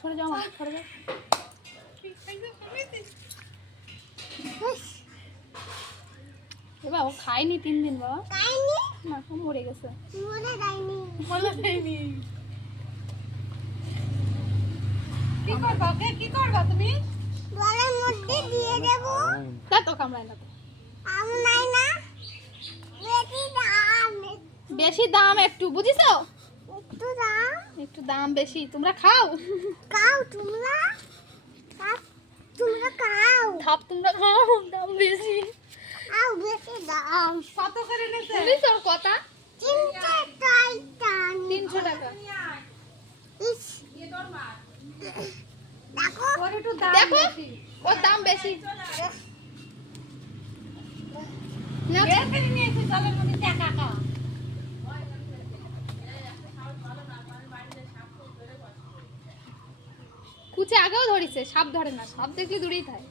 সরে যাও মা সরে যাও। এ বাবা ও খায়নি তিন দিন বাবা। না মরে গেছে। যায়নি কি করবা? কে কি করবা তুমি? বলের মধ্যে দিয়ে দেব। তা তো কামড়ায় না তো নাই না বেশি দাম বেশি দাম একটু বুঝিছো? একটু দাম? একটু দাম বেশি তোমরা খাও। খাও তোমরা? তোমরা কাও থাপ তোমরা খাও দাম বেশি। আও বেশি দাম। কত করে নিছে বুঝিছো কথা? তিনটে টাইটান তিনশো টাকা। ইস। দেখো। ওর একটু দাম দেখো বেশি। ওর দাম বেশি। না, করে নিয়েছি জলের মধ্যে টাকা কুচে আগেও ধরিছে সাপ ধরে না সাপ দেখলে দূরেই থাকে